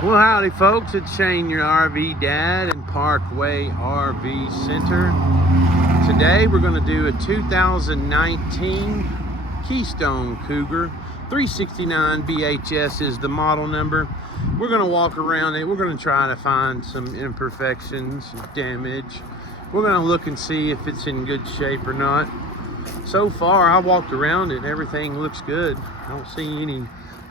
Well, howdy folks, it's Shane, your RV dad in Parkway RV Center. Today we're going to do a 2019 Keystone Cougar. 369 BHS is the model number. We're going to walk around it. We're going to try to find some imperfections, damage. We're going to look and see if it's in good shape or not. So far, I walked around it. Everything looks good. I don't see any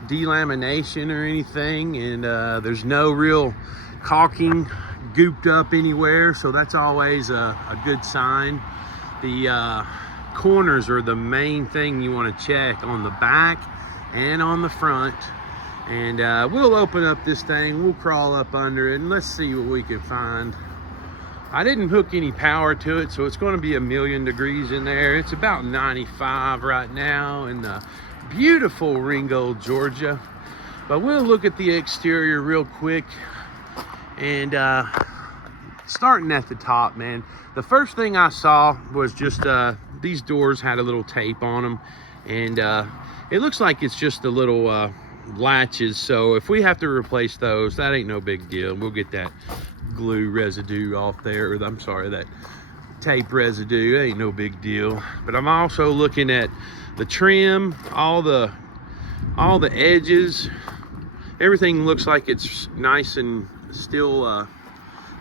delamination or anything, and there's no real caulking gooped up anywhere, so that's always a good sign. The corners are the main thing you want to check on the back and on the front. And we'll open up this thing, we'll crawl up under it, and let's see what we can find. I didn't hook any power to it, so it's going to be 1,000,000 degrees in there. It's about 95 right now in the beautiful Ringgold, Georgia. But we'll look at the exterior real quick. And starting at the top, man, the first thing I saw was just these doors had a little tape on them, and it looks like it's just the little latches. So if we have to replace those, that ain't no big deal. We'll get that glue residue off there, or I'm sorry, that tape residue. It ain't no big deal. But I'm also looking at the trim, all the edges. Everything looks like it's nice and still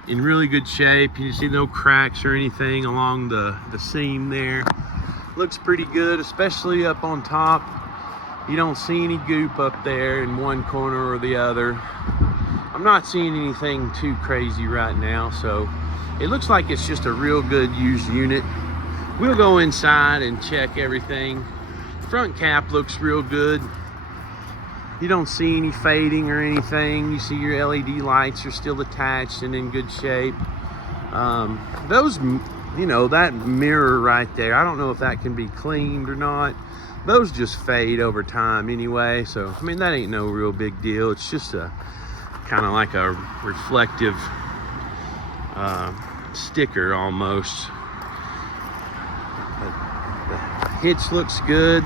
in really good shape. You see no cracks or anything along the seam there. Looks pretty good, especially up on top. You don't see any goop up there in one corner or the other. I'm not seeing anything too crazy right now, so it looks like it's just a real good used unit. We'll go inside and check everything. Front cap looks real good. You don't see any fading or anything. You see your LED lights are still attached and in good shape. Those, you know, that mirror right there, I don't know if that can be cleaned or not. Those just fade over time anyway, so I mean, that ain't no real big deal. It's just a kind of like a reflective sticker almost. But the hitch looks good.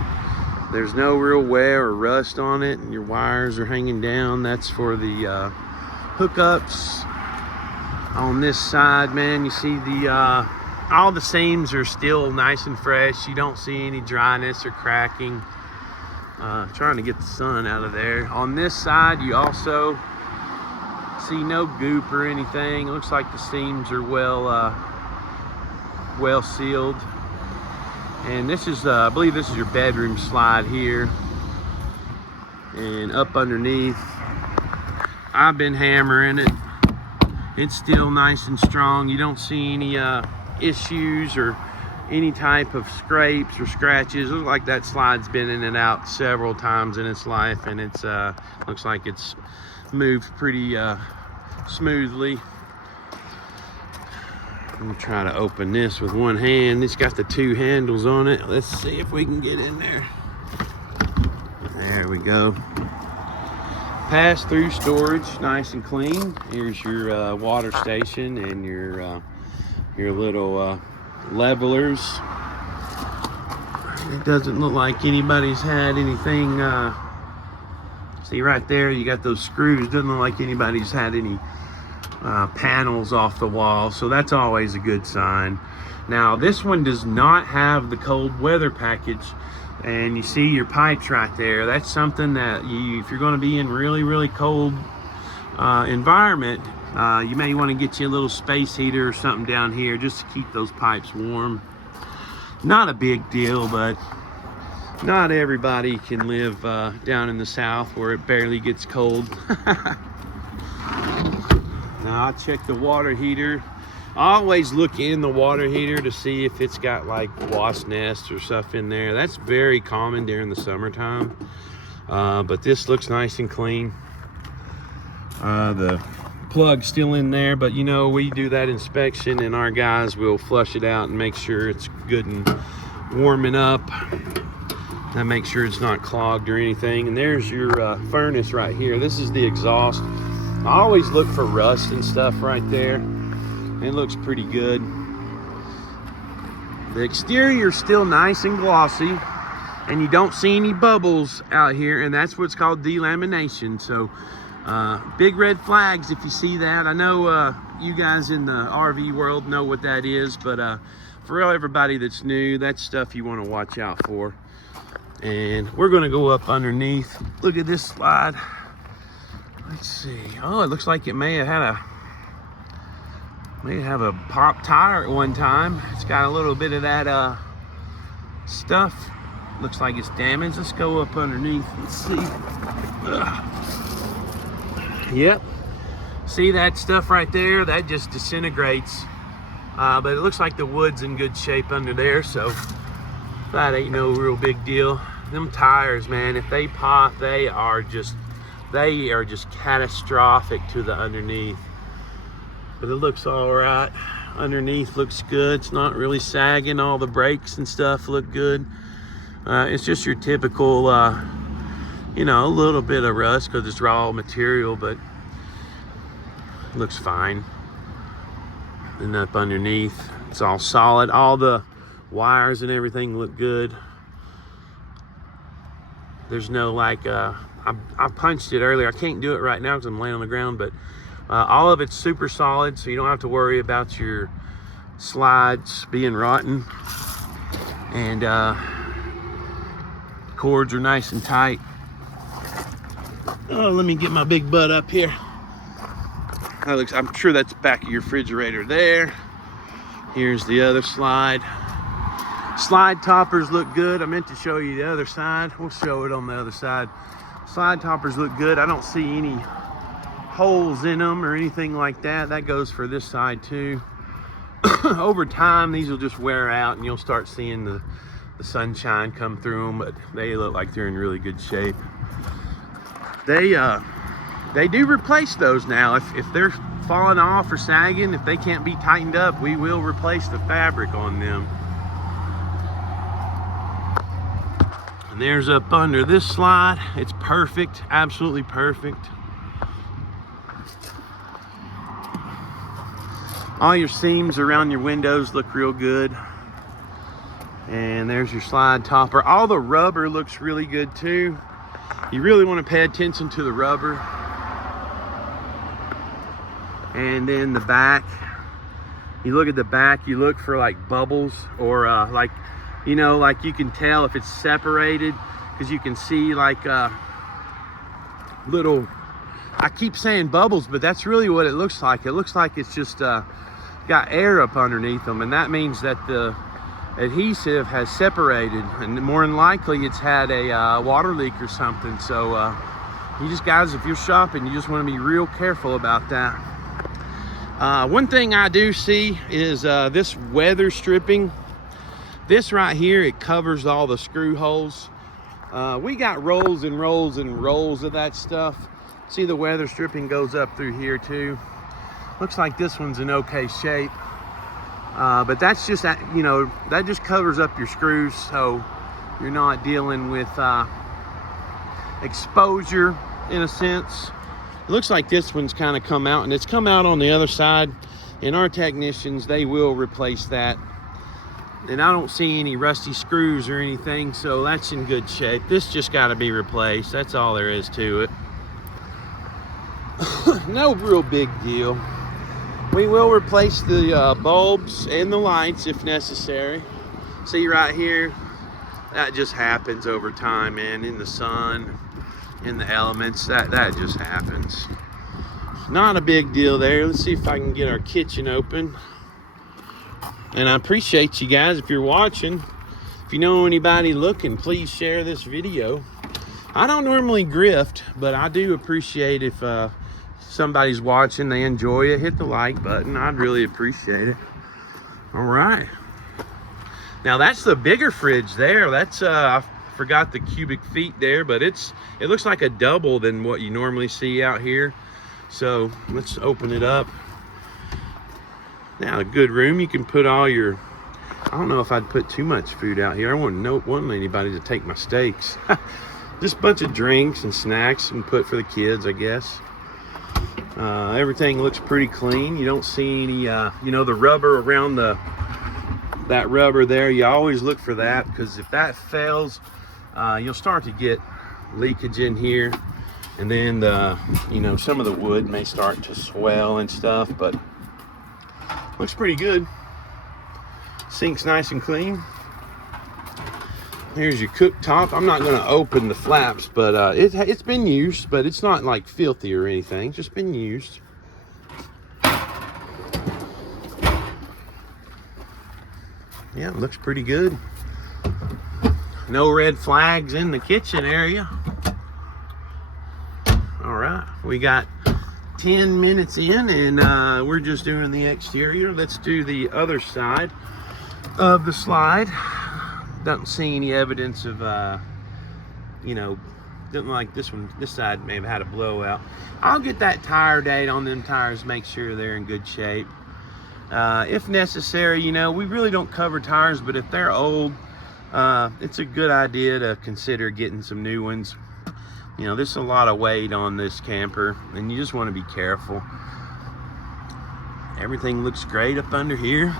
There's no real wear or rust on it, and your wires are hanging down. That's for the hookups. On this side, man, you see the all the seams are still nice and fresh. You don't see any dryness or cracking. Trying to get the sun out of there. On this side, you also see no goop or anything. It looks like the seams are well sealed. And this is, I believe this is your bedroom slide here. And up underneath, I've been hammering it. It's still nice and strong. You don't see any issues or any type of scrapes or scratches. It looks like that slide's been in and out several times in its life, and it's looks like it's moved pretty smoothly. I'm gonna try to open this with one hand. It's got the two handles on it. Let's see if we can get in there. There we go. Pass-through storage, nice and clean. Here's your water station and your little levelers. It doesn't look like anybody's had anything. See right there, you got those screws. Doesn't look like anybody's had any panels off the wall, so that's always a good sign. Now this one does not have the cold weather package, and you see your pipes right there. That's something that if you're going to be in really cold environment, you may want to get you a little space heater or something down here just to keep those pipes warm. Not a big deal, but not everybody can live down in the south where it barely gets cold. Now I'll check the water heater. I always look in the water heater to see if it's got like wasp nests or stuff in there. That's very common during the summertime. But this looks nice and clean. The plug's still in there, but you know, we do that inspection and our guys will flush it out and make sure it's good and warming up. And make sure it's not clogged or anything. And there's your furnace right here. This is the exhaust. I always look for rust and stuff right there. It looks pretty good. The exterior is still nice and glossy, and you don't see any bubbles out here, and that's what's called delamination. So Big red flags, if you see that. I know you guys in the RV world know what that is, but for everybody that's new, that's stuff you want to watch out for. And we're going to go up underneath. Look at this slide. Let's see. Oh, it looks like it may have a pop tire at one time. It's got a little bit of that stuff. Looks like it's damaged. Let's go up underneath. Let's see. Yep. See that stuff right there? That just disintegrates. But it looks like the wood's in good shape under there, so that ain't no real big deal. Them tires, man, if they pop, they are just catastrophic to the underneath. But it looks all right. Underneath looks good. It's not really sagging. All the brakes and stuff look good. It's just your typical, you know, a little bit of rust because it's raw material, but it looks fine. And up underneath, it's all solid. All the wires and everything look good. There's no like, I punched it earlier. I can't do it right now because I'm laying on the ground, but all of it's super solid, so you don't have to worry about your slides being rotten. And cords are nice and tight. Oh, let me get my big butt up here. That looks, I'm sure that's back of your refrigerator there. Here's the other slide. Slide toppers look good. I meant to show you the other side. We'll show it on the other side. Slide toppers look good. I don't see any holes in them or anything like that. That goes for this side too. Over time, these will just wear out and you'll start seeing the sunshine come through them, but they look like they're in really good shape. They do replace those now. If they're falling off or sagging, if they can't be tightened up, we will replace the fabric on them. And there's up under this slide. It's perfect, absolutely perfect. All your seams around your windows look real good. And there's your slide topper. All the rubber looks really good too. You really want to pay attention to the rubber. And then the back, you look at the back, you look for like bubbles or like, you know, like you can tell if it's separated because you can see like little, I keep saying bubbles, but that's really what it looks like. It looks like it's just got air up underneath them, and that means that the adhesive has separated, and more than likely it's had a water leak or something. So you just, guys, if you're shopping, you just want to be real careful about that. One thing I do see is this weather stripping. This right here, it covers all the screw holes. We got rolls and rolls and rolls of that stuff. See, the weather stripping goes up through here too. Looks like this one's in okay shape. But that's just, you know, that just covers up your screws, so you're not dealing with exposure in a sense. It looks like this one's kind of come out, and it's come out on the other side, and our technicians, they will replace that. And I don't see any rusty screws or anything, so that's in good shape. This just got to be replaced. That's all there is to it. No real big deal. We will replace the bulbs and the lights if necessary. See right here, that just happens over time, man. In the sun, in the elements, that just happens. Not a big deal there. Let's see if I can get our kitchen open. And I appreciate you guys if you're watching. If you know anybody looking, please share this video. I don't normally grift, but I do appreciate if somebody's watching, they enjoy it, hit the like button. I'd really appreciate it. All right. Now that's the bigger fridge there. That's I forgot the cubic feet there, but it looks like a double than what you normally see out here. So let's open it up. Now a good room. You can put all your, I don't know if I'd put too much food out here. I wouldn't want anybody to take my steaks. Just a bunch of drinks and snacks and put for the kids, I guess. Everything looks pretty clean. You don't see any, you know, the rubber around that rubber there. You always look for that, because if that fails, you'll start to get leakage in here. And then some of the wood may start to swell and stuff, but looks pretty good. Sink's nice and clean. Here's your cooktop. I'm not going to open the flaps, but it's been used, but it's not like filthy or anything. It's just been used. Yeah, it looks pretty good. No red flags in the kitchen area. All right, we got 10 minutes in, and we're just doing the exterior. Let's do the other side of the slide. Don't see any evidence of, didn't like this one. This side may have had a blowout. I'll get that tire date on them tires, make sure they're in good shape. If necessary, we really don't cover tires, but if they're old, it's a good idea to consider getting some new ones. There's a lot of weight on this camper, and you just want to be careful. Everything looks great up under here.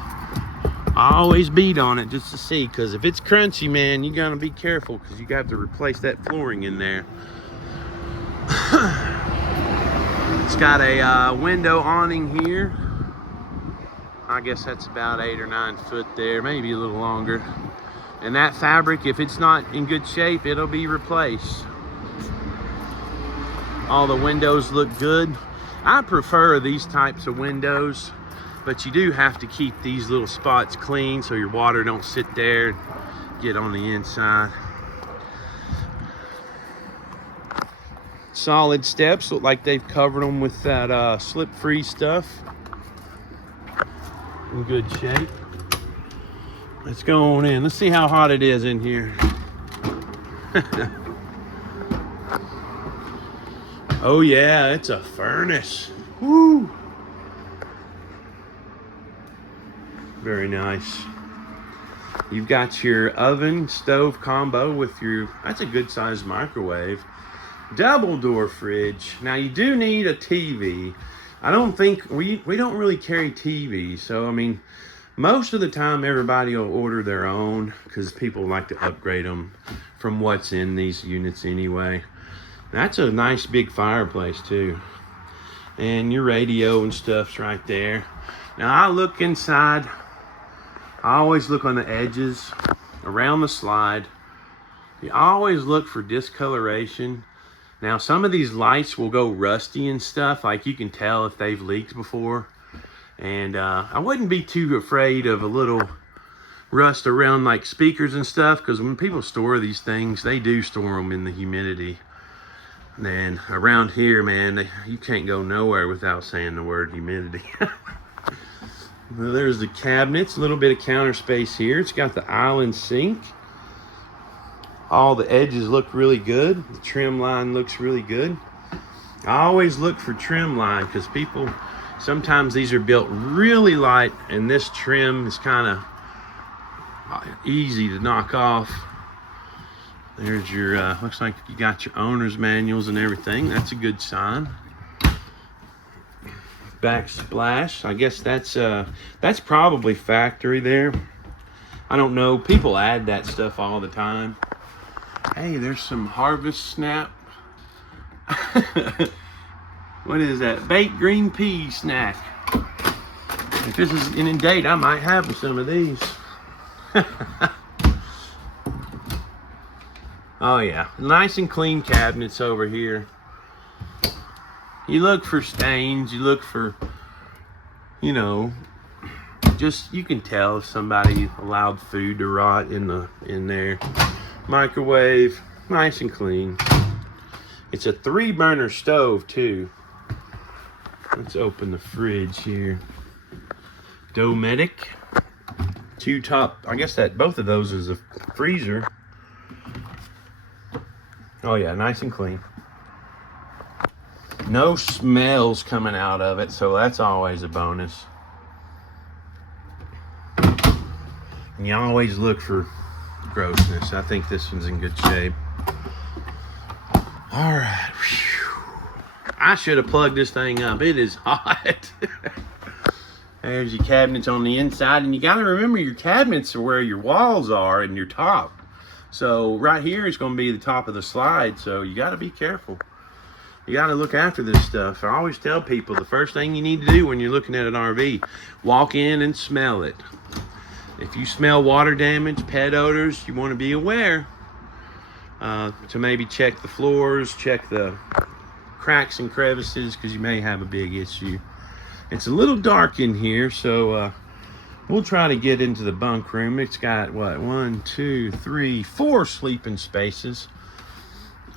I always beat on it just to see, because if it's crunchy, man, you gotta be careful, because you got to replace that flooring in there. It's got a window awning here. I guess that's about 8 or 9 foot there, maybe a little longer. And that fabric, if it's not in good shape, it'll be replaced. All the windows look good. I prefer these types of windows, but you do have to keep these little spots clean so your water don't sit there and get on the inside. Solid steps, look like they've covered them with that slip-free stuff. In good shape. Let's go on in. Let's see how hot it is in here. Oh yeah, it's a furnace. Woo! Very nice. You've got your oven stove combo with your, that's a good sized microwave. Double door fridge. Now you do need a TV. I don't think, we don't really carry TVs. So, I mean, most of the time everybody will order their own because people like to upgrade them from what's in these units anyway. That's a nice big fireplace too. And your radio and stuff's right there. Now I look inside. I always look on the edges, around the slide. You always look for discoloration. Now some of these lights will go rusty and stuff, like you can tell if they've leaked before. And I wouldn't be too afraid of a little rust around like speakers and stuff, because when people store these things, they do store them in the humidity. And around here, man, you can't go nowhere without saying the word humidity. Well, there's the cabinets, a little bit of counter space here. It's got the island sink. All the edges look really good. The trim line looks really good. I always look for trim line because people, sometimes these are built really light and this trim is kind of easy to knock off. There's your, looks like you got your owner's manuals and everything. That's a good sign. Backsplash, I guess that's probably factory there. I don't know, people add that stuff all the time. Hey, there's some Harvest Snap. What is that? Baked green pea snack. If this is in date, I might have some of these. Oh yeah, nice and clean cabinets over here. You look for stains, you look for, just, you can tell if somebody allowed food to rot in there. Microwave, nice and clean. It's a 3-burner stove too. Let's open the fridge here. Dometic. 2 top, I guess that both of those is a freezer. Oh yeah, nice and clean. No smells coming out of it, so that's always a bonus. And you always look for grossness. I think this one's in good shape. All right. Whew. I should have plugged this thing up. It is hot. There's your cabinets on the inside, and you got to remember your cabinets are where your walls are and your top. So right here is going to be the top of the slide, so you got to be careful. You got to look after this stuff. I always tell people the first thing you need to do when you're looking at an RV, walk in and smell it. If you smell water damage, pet odors, you want to be aware to maybe check the floors, check the cracks and crevices, because you may have a big issue. It's a little dark in here, so we'll try to get into the bunk room. It's got, what, 1, 2, 3, 4 sleeping spaces.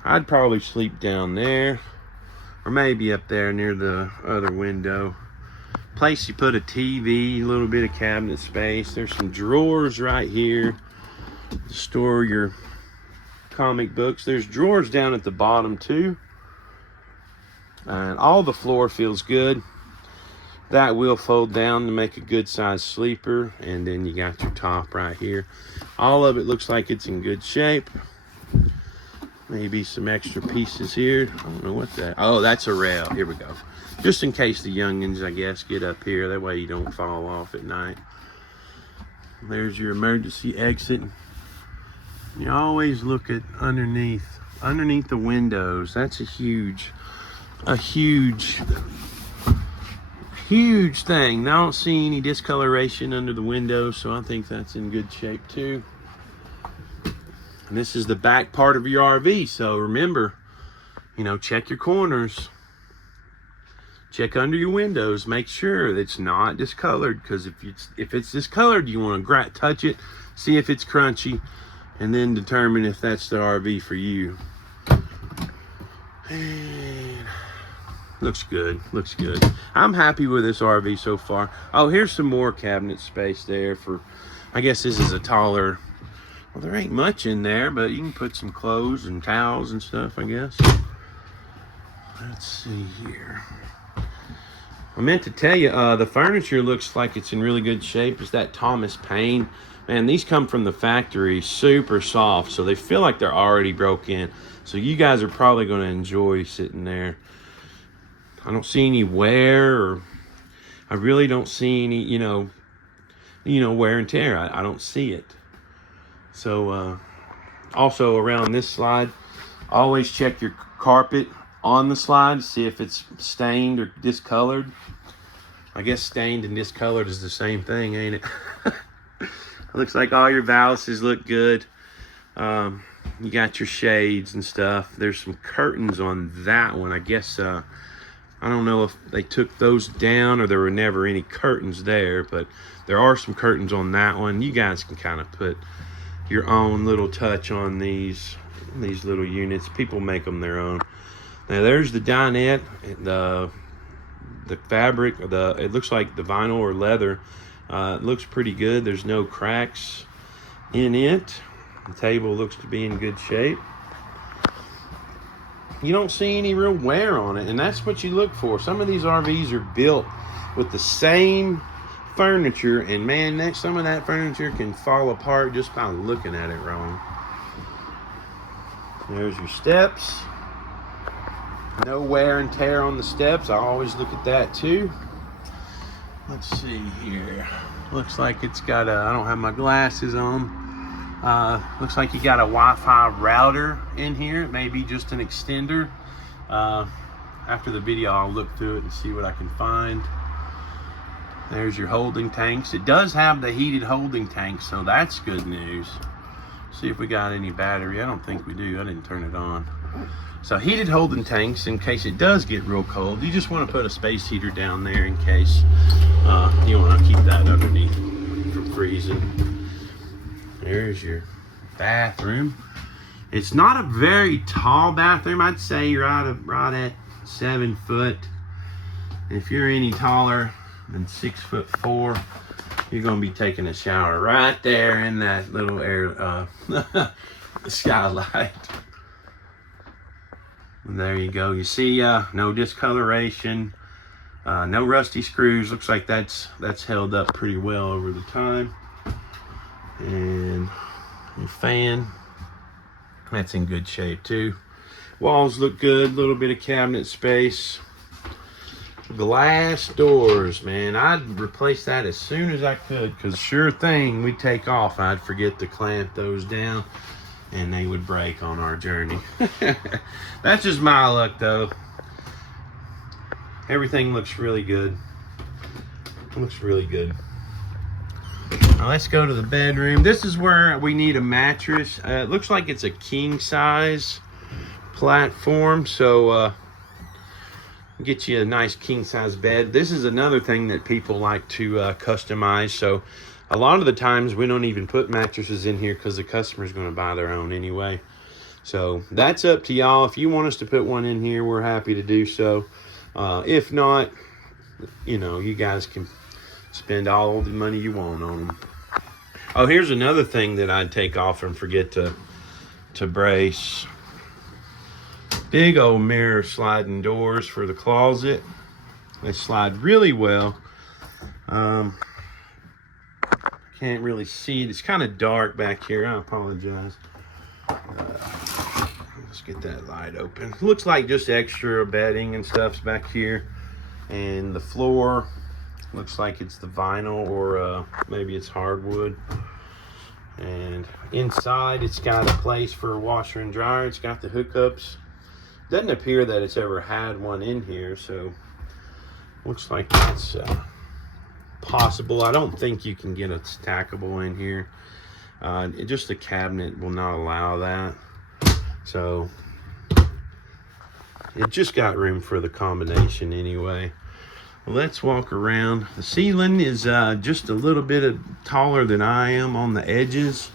I'd probably sleep down there, or maybe up there near the other window. Place you put a TV, a little bit of cabinet space. There's some drawers right here to store your comic books. There's drawers down at the bottom too. And all the floor feels good. That will fold down to make a good sized sleeper. And then you got your top right here. All of it looks like it's in good shape. Maybe some extra pieces here. I don't know what that, oh, that's a rail. Here we go. Just in case the youngins, I guess, get up here. That way you don't fall off at night. There's your emergency exit. You always look at underneath the windows. That's a huge thing. Now I don't see any discoloration under the windows, so I think that's in good shape too. And this is the back part of your RV, so remember, you know, check your corners, check under your windows, make sure it's not discolored, because if it's discolored, you want to touch it, see if it's crunchy, and then determine if that's the RV for you. And looks good, looks good. I'm happy with this RV so far. Oh, here's some more cabinet space there for, I guess this is a taller, well, there ain't much in there, but you can put some clothes and towels and stuff, I guess. Let's see here. I meant to tell you, the furniture looks like it's in really good shape. It's that Thomas Paine. Man, these come from the factory, super soft, so they feel like they're already broke in. So you guys are probably going to enjoy sitting there. I don't see any wear, or I really don't see any, you know, wear and tear. I don't see it. So also around this slide, always check your carpet on the slide to see if it's stained or discolored. I guess stained and discolored is the same thing, ain't it? It looks like all your valises look good. You got your shades and stuff. There's some curtains on that one. I guess I don't know if they took those down or there were never any curtains there, but there are some curtains on that one. You guys can kind of put your own little touch on these little units. People make them their own. Now there's the dinette, the fabric, it looks like the vinyl or leather. It looks pretty good. There's no cracks in it. The table looks to be in good shape. You don't see any real wear on it, and that's what you look for. Some of these RVs are built with the same furniture, and man, some of that furniture can fall apart just by looking at it wrong. There's your steps. No wear and tear on the steps. I always look at that too. Let's see here. Looks like it's got a, I don't have my glasses on. Looks like you got a Wi-Fi router in here. Maybe just an extender. After the video, I'll look through it and see what I can find. There's your holding tanks. It does have the heated holding tanks, so that's good news. See if we got any battery. I don't think we do. I didn't turn it on. So heated holding tanks in case it does get real cold. You just want to put a space heater down there in case you want to keep that underneath from freezing. There's your bathroom. It's not a very tall bathroom. I'd say you're right at 7 foot. If you're any taller than 6'4", you're gonna be taking a shower right there in that little air skylight. And there you go. You see no discoloration, no rusty screws. Looks like that's held up pretty well over the time. And your fan, that's in good shape too. Walls look good, little bit of cabinet space. Glass doors, man, I'd replace that as soon as I could, because sure thing we take off, I'd forget to clamp those down and they would break on our journey. That's just my luck though. everything looks really good. It looks really good. Now let's go to the bedroom. This is where we need a mattress. It looks like it's a king size platform, so get you a nice king size bed. This is another thing that people like to customize. So a lot of the times we don't even put mattresses in here because the customer's going to buy their own anyway. So that's up to y'all. If you want us to put one in here, we're happy to do so. If not, you know, you guys can spend all the money you want on them. Oh, here's another thing that I'd take off and forget to brace. Big old mirror sliding doors for the closet. They slide really well. Can't really see it. It's kind of dark back here. I apologize. Let's get that light open. Looks like just extra bedding and stuff's back here. And the floor looks like it's the vinyl, or maybe it's hardwood. And inside it's got a place for a washer and dryer. It's got the hookups. Doesn't appear that it's ever had one in here, so looks like that's possible. I don't think you can get a stackable in here. Just the cabinet will not allow that. So it just got room for the combination anyway. Let's walk around. The ceiling is just a little bit taller than I am on the edges,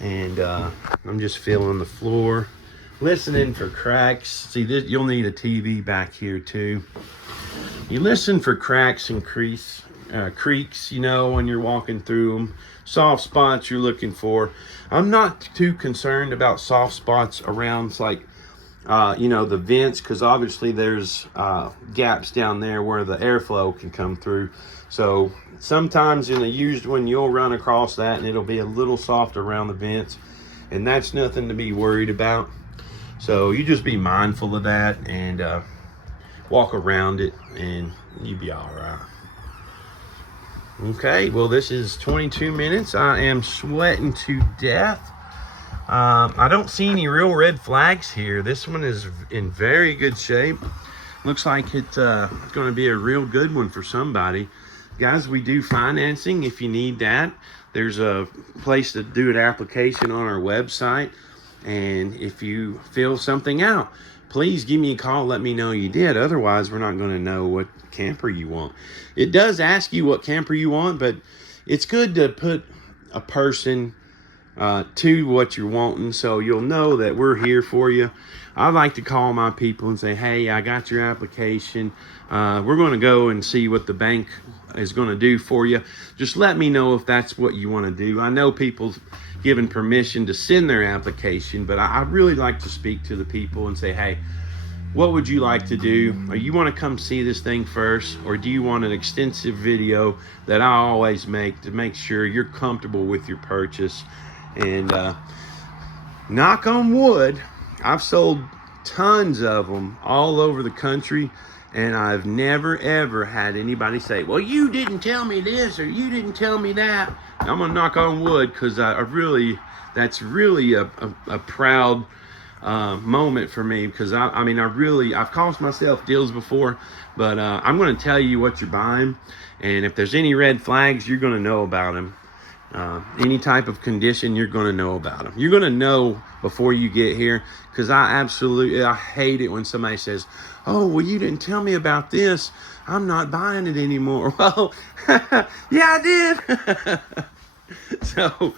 and I'm just feeling the floor, listening for cracks. See, this, you'll need a TV back here too. You listen for cracks and creaks, you know, when you're walking through them. Soft spots you're looking for. I'm not too concerned about soft spots around, like you know, the vents, because obviously there's gaps down there where the airflow can come through. So sometimes in a used one you'll run across that and it'll be a little soft around the vents, and that's nothing to be worried about. So you just be mindful of that and walk around it and you'll be all right. Okay, well, this is 22 minutes. I am sweating to death. I don't see any real red flags here. This one is in very good shape. Looks like it's going to be a real good one for somebody. Guys, we do financing if you need that. There's a place to do an application on our website. And if you fill something out, please give me a call. Let me know you did. Otherwise, we're not going to know what camper you want. It does ask you what camper you want, but it's good to put a person to what you're wanting, so you'll know that we're here for you. I like to call my people and say, hey, I got your application. We're going to go and see what the bank is going to do for you. Just let me know if that's what you want to do. I know people given permission to send their application, but I really like to speak to the people and say, hey, what would you like to do? Or you want to come see this thing first, or do you want an extensive video that I always make to make sure you're comfortable with your purchase? And knock on wood, I've sold tons of them all over the country, and I've never ever had anybody say, well, you didn't tell me this or you didn't tell me that. I'm gonna knock on wood, because that's really a proud moment for me, because I've cost myself deals before, but I'm going to tell you what you're buying, and if there's any red flags, you're going to know about them. Any type of condition, you're going to know about them. You're going to know before you get here, because I hate it when somebody says, oh, well, you didn't tell me about this, I'm not buying it anymore. Well, yeah, I did. So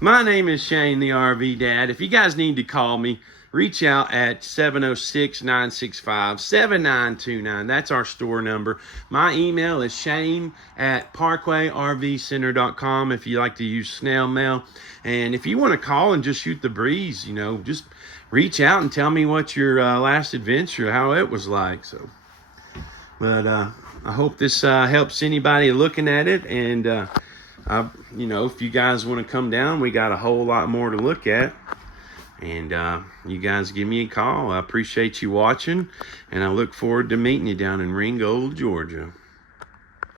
my name is Shane, the RV Dad. If you guys need to call me, reach out at 706-965-7929. That's our store number. My email is shane@parkwayrvcenter.com if you like to use snail mail. And if you want to call and just shoot the breeze, you know, just reach out and tell me what your last adventure, how it was like. So, but I hope this helps anybody looking at it. And, you know, if you guys want to come down, we got a whole lot more to look at. And you guys give me a call. I appreciate you watching, and I look forward to meeting you down in Ringgold, Georgia.